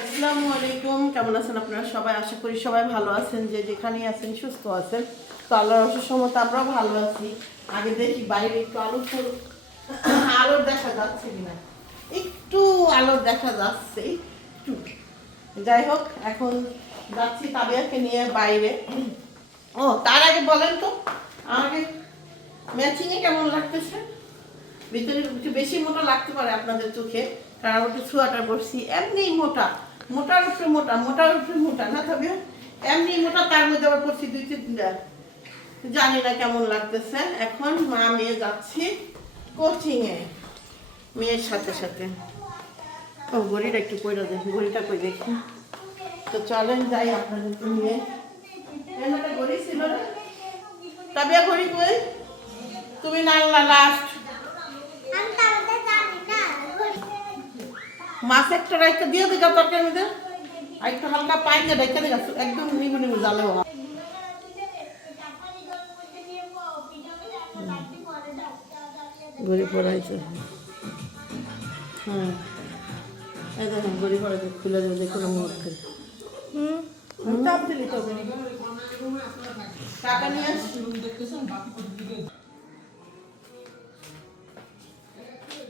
আসসালামু আলাইকুম, কেমন আছেন আপনারা সবাই? আশা করি সবাই ভালো আছেন, যে যেখানেই আছেন সুস্থ আছেন। তো আল্লাহর অশেষ রহমতে আমরাও ভালো আছি। আগে দেখি বাইরে একটু আলোর দেখা যাচ্ছে কিনা, একটু আলোর দেখা যাচ্ছে একটু। যাই হোক, এখন যাচ্ছি তাবিয়াকে নিয়ে বাইরে। ও তার আগে বলেন তো আমাকে ম্যাচিংয়ে কেমন লাগতেছে? ভিতরে একটু বেশি মোটা লাগতে পারে আপনাদের চোখে, কারণ আমি একটু সোয়াটার পরছি। এমনি মোটা, মোটার উপরে মোটা, মোটার উপরে মোটা না তবে এমনি মোটা, তার মধ্যে আবার পরছি 2-3টা। জানি না কেমন লাগতেছে। এখন মা মেয়ে যাচ্ছি কোচিংয়ে মেয়ের সাথে সাথে। ও ঘড়িটা একটু কইরা দেখি, ঘড়িটা কই দেখি। তো চলেন যাই আপনাদেরকে নিয়ে। একটা ঘড়ি ছিল না, তবে ঘড়ি কই? তুমি নাল্লা লাস্ট মাছ একটা রাইতে দিয়ে দিগা তরকারির মধ্যে, আর একটু হালকা পাইনে রেখে দিগা, একদম নিবু নিবু জালে বাবা। ঘড়ি পড়াইছে, হ্যাঁ এই দেখুন ঘড়ি পড়াইছে, খুলে দেবে দেখুন মুহূর্তে। চাপ দিলি তো টাকা নিয়ে আসছি,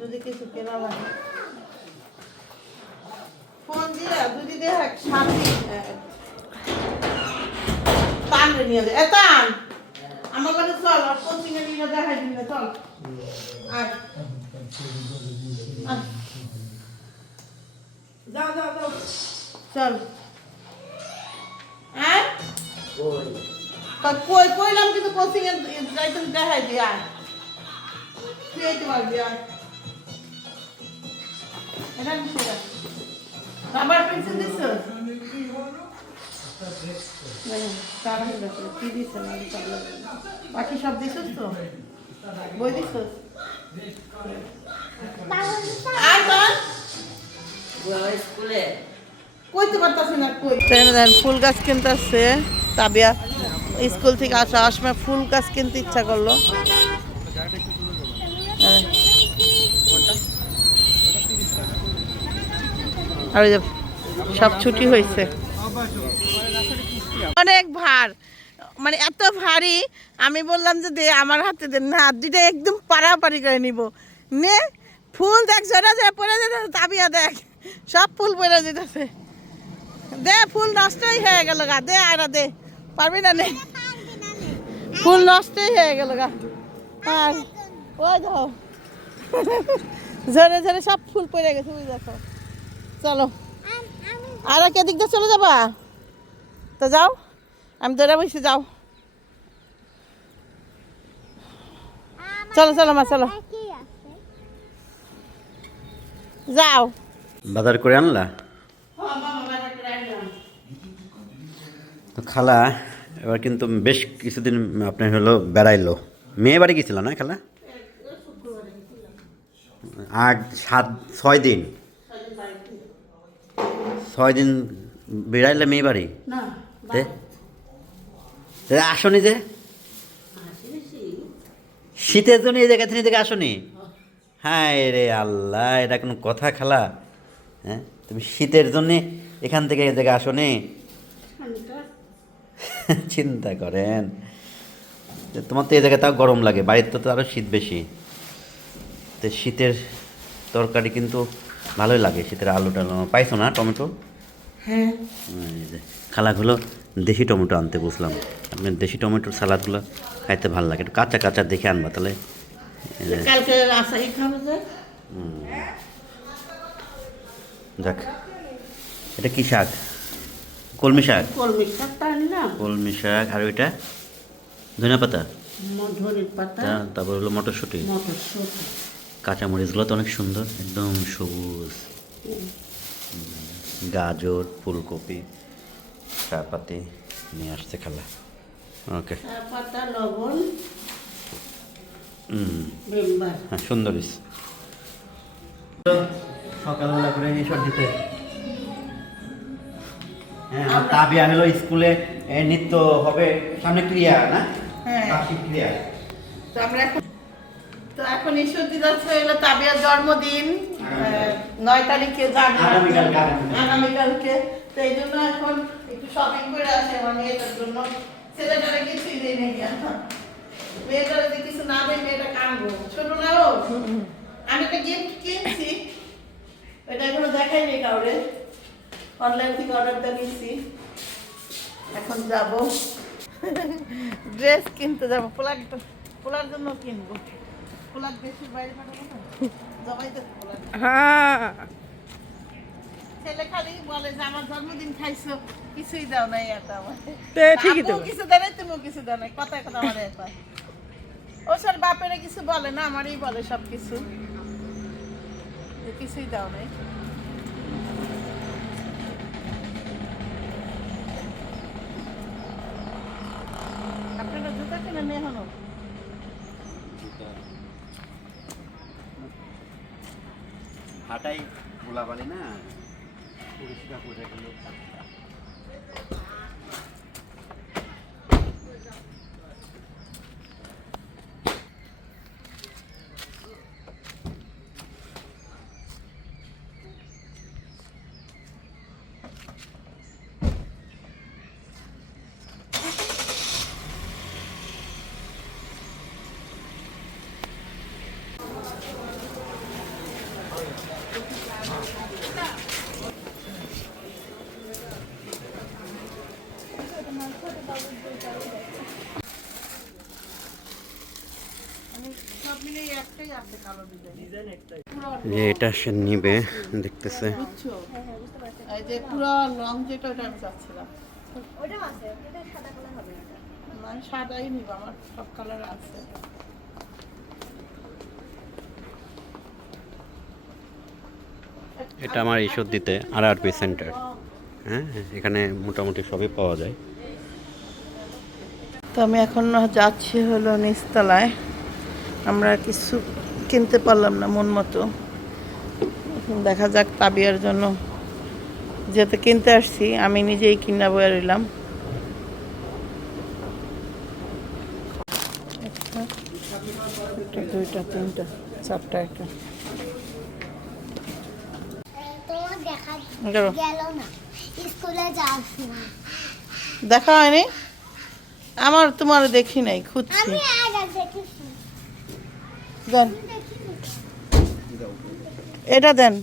যদি কিছু কেনা লাগে ফোন দিয়ে যদি দেখ সামনে টান নিয়ে যায়। টান আমার কাছে চল, আর কোচিং এ নিয়ে দেখাই দিন, চল আয় যাও যাও যাও চল। হ্যাঁ কই কইলাম কিন্তু কোচিং এ যাইতে দেখাই দি, আয় তুই এইতে পারবি, আয়। এটা কি রাবার পেন্সিল দিছ? কি দিছ? বাকি সব দিছ তো? বই দিছ? কইতে পারতাছি না কই। ফুল গাছ কিনতে আসছে তাবিয়া, স্কুল থেকে আসার সময় ফুল গাছ কিনতে ইচ্ছা করলো। আর সব ছুটি হয়েছে, অনেক ভার, মানে এত ভারী। আমি বললাম যে দে আমার হাতে দেন না, দুইটা একদম পাড়াপাড়ি করে নিব। নে ফুল দেখ জোড়া জোড়া পড়ে যেতেছে, তাবিয়া দেখ সব ফুল পড়ে যেতেছে। দে ফুল নষ্টই হয়ে গেল গা, দে আর দে, পারবি না নে, ফুল নষ্টই হয়ে গেল গা। আর ওই দেখো ঝরে ঝরে সব ফুল পড়ে গেছে, ওই দেখো। চলো আর এদিক দিয়ে চলে যাবা, তো যাও, আমি দৌড়া বসে, যাও চলো চলো মা চলো যাও। বাজার করে আনলা তো খালা? এবার কিন্তু বেশ কিছুদিন আপনার হলো বেড়াইলো, মেয়ে বাড়ি গেছিল না খালা? 6 দিন 6 দিন বেড়াইলে মেয়ে বাড়ি। আসনি যে শীতের জন্য এই জায়গা থেকে আসনি? হ্যাঁ রে আল্লাহ, এটা কোনো কথা খালা? হ্যাঁ তুমি শীতের জন্যে এখান থেকে এই জায়গায় আসনি? চিন্তা করেন, তোমার তো এই জায়গায় তাও গরম লাগে, বাড়ির তো আরও শীত বেশি। তো শীতের তরকারি কিন্তু ভালোই লাগে, শীতের আলু টালু পাইছো না? টমেটো, হ্যাঁ খালাগুলো দেশি টমেটো আনতে বুঝলাম। আপনার দেশি টমেটোর সালাদগুলো খাইতে ভালো লাগে, একটু কাঁচা কাঁচা দেখে আনবা তাহলে। যাক, এটা কি শাক? কলমি শাক। কলমি শাক, আর ওইটা ধনিয়া পাতা, তারপর হলো মটরশুঁটি, কাঁচামরিচগুলো তো অনেক সুন্দর, একদম সবুজ, গাজর, ফুলকপি, চাপাতি নিয়ে আসছে খালা। ওকে, হ্যাঁ সুন্দর সকালবেলা করে এসব দিতে। হ্যাঁ আর তাবিয়া হলো স্কুলে নৃত্য হবে সামনে, ক্রিয়া না? বার্ষিক ক্রিয়া। তো আমরা এখন তো এখন ঈশ্বর দিদার হলো তাবিয়ার জন্মদিন, 9 তারিখে যাবে আগামীকালকে। আগামীকালকে। তো এই জন্য এখন একটু শপিং করে আসে আমার মেয়েটার জন্য। ছেলেটারে কিছুই দেয় নাই মেয়েটার যদি কিছু না দেয় মেয়েটা কানবো। ছোট না ও, আমি একটা গিফট কিনছি, এটা এখনো দেখাইনি কাউরে, অনলাইন থেকে অর্ডার দিয়ে নিচ্ছি। এখন যাব ড্রেস কিনতে যাবো, পোলার জন্য কিনবো। পোলার দেশের বাইরে পাঠাবো না, জবাই দেবো পোলার। হ্যাঁ ছেলে খালি বলে যে আমার জন্মদিন খাইছো, কিছুই দাও নাই এটা আমার। তো ঠিকই তো। আপু কিছু দেয় নাই, তুমিও কিছু দাও নাই, কথায় কথা আমার একবার। ও স্যার বাপেরা কিছু বলে না, আমারই বলে সব কিছু, কিছুই দাও নাই। আপনারা জুতা কিনে নিয়ে হলো হাটাই গোলাবালি না, পরিষ্কার করে গেল। সব মিলিয়ে একটাই আছে কালো ডিজাইন একটাই। যে এটা সে নিবে দেখতেছে। বুঝছো? এই যে পুরো লং যেটা ওটা আমি চাচ্ছিলাম। না, আমি সাদাই নিব, আমার সব কালার আছে। এটা আমার ঈশ্বরদীতে RRP সেন্টার। হ্যাঁ, এখানে মোটামুটি সবই পাওয়া যায়। তো আমি এখন যাচ্ছি হলো নিচতলায়, আমরা কিছু কিনতে পারলাম না মন মতো। এখন দেখা যাক তাবিয়ার জন্য যেতে কিনতে আসছি, আমি নিজেই কিনা বয়ে রইলাম। একটা, দুইটা, তিনটা, চারটা, একটা তোমার দেখা গেল। গেল না স্কুলে যাওয়ার সময়। দেখা হয়নি আমার, তোমার দেখি নাই, খুঁজছি। আমি আগে দেখেছি। দেন এটা দেন।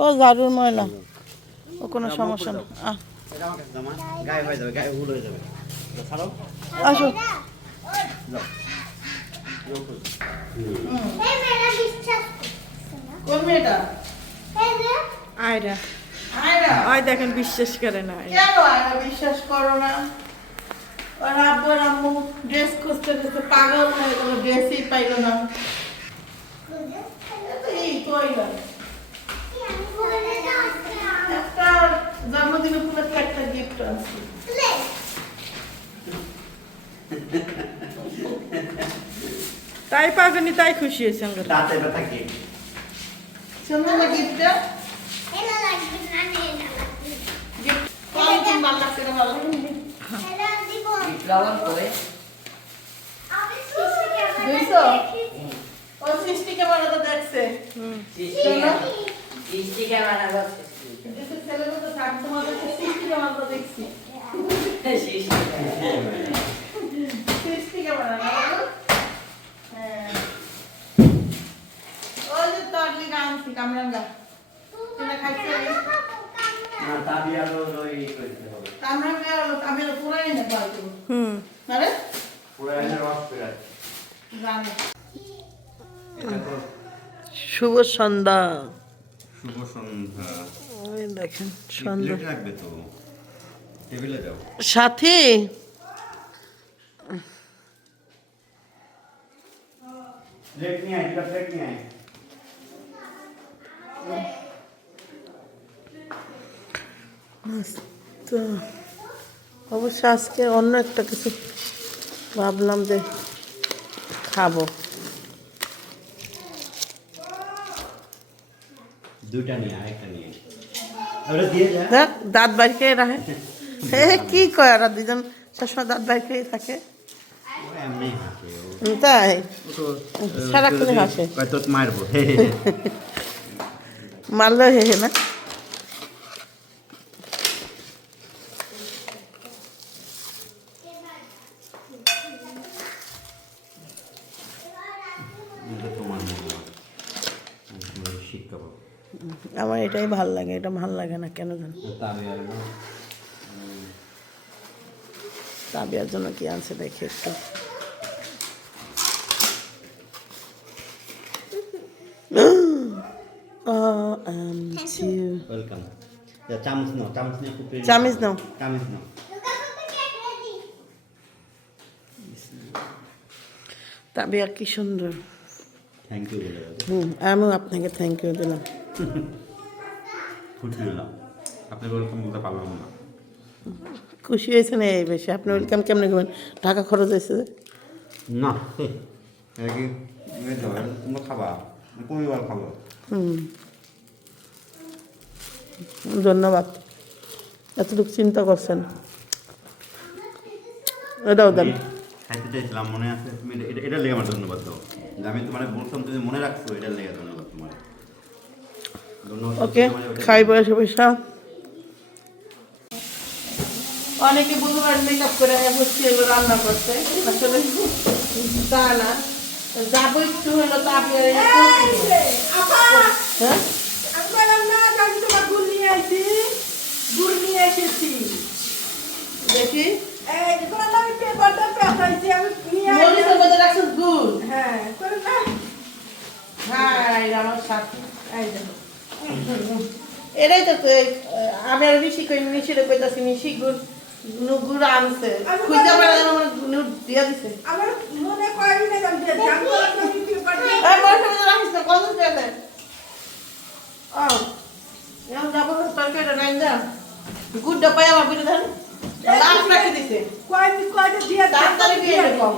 ও ঝাড়ুর ময়লা, ও কোনো সমস্যা না। গায়ে হয়ে যাবে, গায়ে ভুল হয়ে যাবে। আসো। এই মেয়েরা বিশ্বাস করছে না। কোন মেয়েটা? এই যে আয়রা আয়রা। আয় দেখেন বিশ্বাস করে না আয়রা। কেন আয়রা বিশ্বাস করো না? ওর আব্বু আর আম্মু ড্রেস খুঁজতে খুঁজতে পাগল হয়ে গেল, ড্রেসই পাইলো না। এই কইলাম আমি বলে যাচ্ছি একটা জন্মদিন উপলক্ষে একটা গিফট আনছি। তাই পাগনি তাই খুশি হয়েছে আমরা। দাঁতে ব্যথা কি? সুন্দর না গিফটটা? এটা লাগবে না এটা লাগবে। গিফট কোয়ালিটি ভালো লাগছে না, ভালো লাগেনি? এটা দিব। করে আমি শিশু ক্যামেরা 200? দেখেছি। ও সৃষ্টি ক্যামেরা তো দেখছে। সৃষ্টি ক্যামেরা বসে দেশের ছেলেগুলো তো থাক, তোমাদের সৃষ্টি ক্যামেরা তো দেখছি। সৃষ্টি ক্যামেরা না বলো? হ্যাঁ। ওই যে তোর লিগা আনছি কামরাঙ্গা। তুই খাইছিস? না, দাবি আরো ওই করতে হবে। কামরাঙ্গা আমি পুরাই না পাইতো। হুম না রে? পুরো এনে রস পেরা। জানি। এটা তো শুভ সন্ধ্যা। শুভ সন্ধ্যা। ওই দেখেন প্লেট রাখবে তো, টেবিলে দাও। সাথী প্লেট নিয়ে আয়, প্লেট নিয়ে আয়। তো অবশ্য আজকে অন্য একটা কিছু ভাবলাম যে খাবো। দুইটা নিয়ে আরেকটা নিয়ে ওটা দিয়ে যা। দেখ দাঁত বাইর করে রাখে। হে কি কয়, ওরা দুজন সবসময় দাঁত বাইর করে থাকে। ও এমনি হাসে, ও তাই সারাক্ষণই হাসে। হয়তো মারবো মারলো হে হে না। তোমার শিক্ষা পাবো আমার এটাই ভাল লাগে, এটা ভাল লাগে না কেন জানো? তাবিয়ার জন্য কি আনছে দেখি একটু। ওয়েলকাম। চামচ নাও, চামচ নিয়ে খুব চামচ নাও। চামচ নাও। তাবিয়া কি সুন্দর। থ্যাংক ইউ বলে দাও। আমিও আপনাকে থ্যাংক ইউ দিলাম। খুশি হলাম, আপনি ওয়েলকাম বলতে পারলাম না। খুশি হয়েছেন এই বেশি। আপনি ওয়েলকাম কেমনে করবেন? টাকা খরচ হয়েছে। না কি তোমরা খাবা, কমিবার খাবো। ধন্যবাদ, এতটুকু চিন্তা করছেন। এটাও দেন। খাইতে চাইছিলাম, মনে আছে তুমি এটার লেগে আমার ধন্যবাদ দাও, যে আমি তোমার বলতাম তুমি মনে রাখছো, এটার লেগে ধন্যবাদ তোমার। ওকে, খাই বয়সে পয়সা। অনেকে বুধবার মেকআপ করে বসছে রান্না করতে, আসলে তা না। যাবো একটু হলো তা আপনি হ্যাঁ আমি বললাম না, আমি তোমার গুড় নিয়ে আসি, গুড় নিয়ে এসেছি। দেখি এই যে বললাম আমি পেপারটা পেঁচাইছি, আমি নিয়ে মরিচের মধ্যে রাখছেন গুড়। হ্যাঁ করে না। হ্যাঁ আমার সাথে এই দেখো এটাই তো আমি আর নিশি কই নিশিরে কইতাছি নিশি গুড় গুড় আনছে খুঁজে পারে আমার নুট দিয়া দিছে। আমার মনে করি না আমি যে জান করে আমি পেপার দিয়ে এই মরিচের মধ্যে রাখিস না, কত দিয়ে দেন। এখন যাবো তরকারিটা নাই যা গুড়টা পাই আমার বুঝে দেন লাস্ট রাখে দিছে। কয়টা দিয়ে তাড়াতাড়ি দিয়ে দাও। দেবো।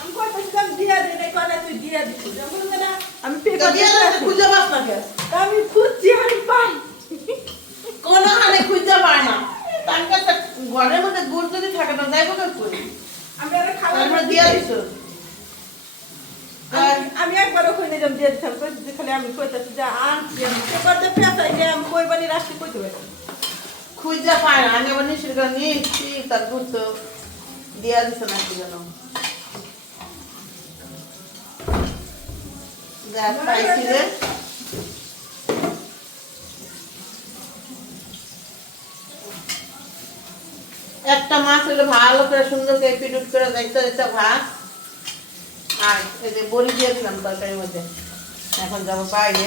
আমি কইতাছিলাম দিয়া দে না, কয়টা তুই দিয়া দিছিস। আমি বললাম না আমি তো পেপার দিয়ে দিয়ে দেন, খুঁজে পাস না কে? আমি খুঁজছি আমি পাই। কোনো হালে খুঁজে পায় না। তার কাছে ঘরের মধ্যে গুড় যদি থাকে না যাইবো কে করি? আমি আর খাবার তারপরে দিয়া দিছো। আমি একবারও কই নিলাম দিয়ে দিতাম, কইছি খালি আমি কইতাছি যে আনছি আমি পেপার দিয়ে পেঁচাই যে আমি কই বানি রাখছি কইতে পারি। খুঁজে পায় না, আমি আবার নিশ্চিত করে নিচ্ছি তার গুড় তো দিয়া দিছে না কি যেন। দেখ পাইছি রে। একটা মাছ হলে ভালো করে সুন্দর করে পিটুট করে দেখতে দেখতে ভাত আর এই যে বড়ি দিয়েছিলাম তরকারির মধ্যে। এখন যাবো বাইরে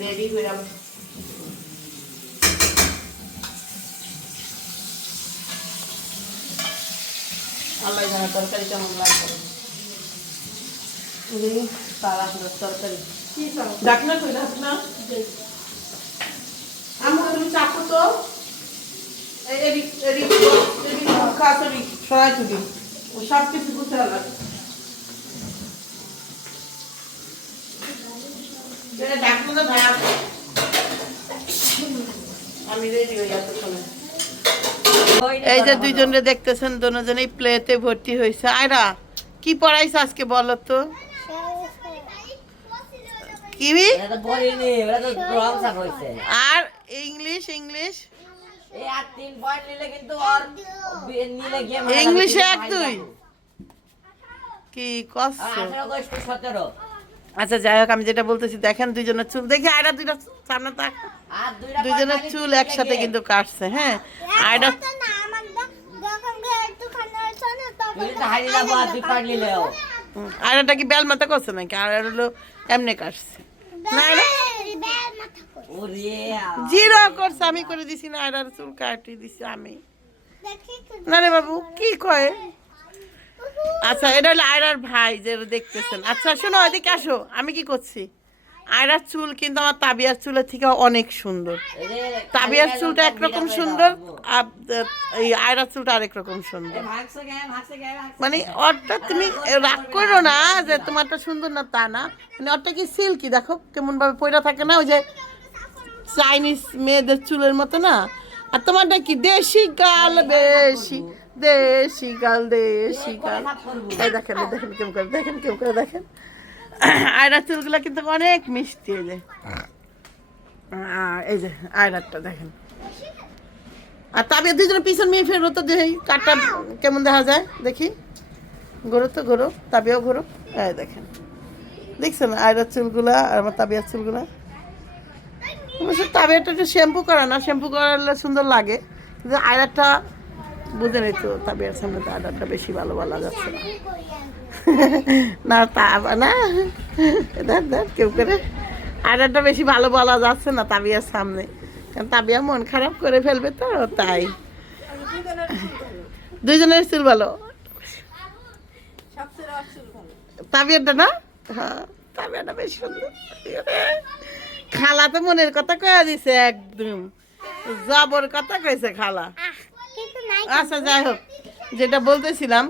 রেডি হয়ে যাবো। আল্লাহ জানা তরকারি কেমন লাগবে। তারা তরকারি ডাকনা কই ডাকনা আমি তুমি চাকু তো এদিক এদিক এদিক খাসরি সরাই তুলি ও সব কিছু বুঝতে লাগে। ডাকনা তো ভাই আমি রেডি হয়ে যাচ্ছি। এই যে দুইজনে দেখতেছেন দুজনেই প্লেতে ভর্তি হয়েছে। আয়রা কি পড়াইছ আজকে বলো তো? কি এটা তো বলিনি, ওটা তো রং সাপ হইছে। আর ইংলিশ ইংলিশ এই আর 3 পয়েন্ট নিলে কিন্তু আর নিলে গেম ইংলিশে 1-2 কি কষ্ট। 18-17 আচ্ছা যাই হোক, আমি যেটা বলতেছি দেখেন দুইজনের চুল দেখি, আয়রা দুইটা সামনে তাক, আর দুইটা দুইজনের চুল একসাথে কিন্তু কাটছে। হ্যাঁ আয়রা না আমার যখন একটু খানা হয়েছে না তখন তুই তো হারিয়ে যাবো আর 2 পয়েন্ট নিলেও। আয়রাটা কি বেল মাথা করছে নাকি? আর হলো এমনি কাটছে না আয়রা বেল মাথা করে ওরে জিরো করছে, আমি করে দিছি না, আয়রার চুল কাটি দিছি আমি। দেখি না রে বাবু কি কয়? আচ্ছা এটা হলো আয়রার ভাই যে দেখতেছেন। আচ্ছা শোনো এদিকে আসো, আমি কি করছি? আয়রার চুল কিন্তু আমার তাবিয়ার চুলের থেকে অনেক সুন্দর। তাবিয়ার চুলটা একরকম সুন্দর আর এই আয়রার চুলটা আরেক রকম সুন্দর। মানে ওরটা তুমি রাগ করো না যে তোমারটা সুন্দর না তা না, মানে ওরটা কি সিল্কি দেখো কেমন ভাবে পয়রা থাকে না, ওই যে চাইনিজ মেয়েদের চুলের মতো না। আর তোমারটা কি দেশি গাল বেশি, দেশি গাল দেশি গাল। এই দেখেন এই দেখেন কেমন করে দেখেন কেমন করে দেখেন। আয়রা চুলগুলা কিন্তু অনেক মিষ্টি। এই যে এই যে আয়রাটা দেখেন। আর তবে দুজনের পিছন মেয়ে ফেরো তো দেখি কাঠটা কেমন দেখা যায় দেখি। গরু তো গরু, তাবিয়াও গরু। এই দেখেন দেখছেন আয়রার চুলগুলা আর আমার তাবিয়ার চুলগুলা। অবশ্য তাবিয়াটা একটু শ্যাম্পু করা না, শ্যাম্পু করালে সুন্দর লাগে, কিন্তু আয়রাটা বুঝে নেই তো তাবিয়ার সামনে তো আয়রাটা বেশি ভালো বলা যাচ্ছে না। না তা না দেখ দেখ কেউ করে আয়রাটা বেশি ভালো বলা যাচ্ছে না তাবিয়ার সামনে, কারণ তাবিয়া মন খারাপ করে ফেলবে তো তাই। দুইজনের চুল ভালো, সবচেয়ে আর চুল ভালো। তাবিয়াটা না? হ্যাঁ তাবিয়াটা বেশ সুন্দর। খালা তো মনের কথা কয়ে দিছে একদম জবর কথা কয়েছে খালা। কিন্তু নাই আচ্ছা যাই হোক, যেটা বলতেছিলাম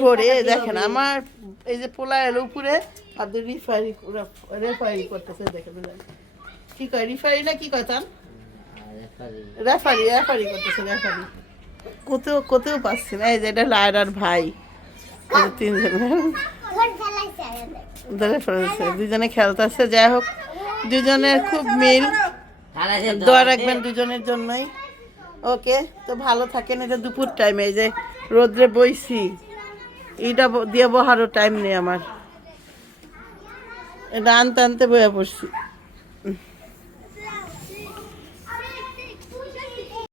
পরে দেখেন আমার এই যে পোলা এলো উপরে আর রিফারি রেফারি করতেছে দেখেন কি কয় রিফারি না কি কয় তার রেফারি রেফারি করতেছে রেফারি। কোথাও কোথাও পাচ্ছি না। এই যে এটা লায়রার ভাই, এই যে তিনজন ঘর ফেলাইছে আরে ধরে ফেলেছে, দুজনে খেলতেছে। যাই হোক দুজনের খুব মিল, দোয়া রাখবেন দুজনের জন্যই। ওকে তো ভালো থাকেন। এটা দুপুর টাইমে এই যে রোদ্রে বইছি, এইটা দিয়ে বহারও টাইম নেই আমার, এটা আনতে আনতে বয়ে পড়ছি।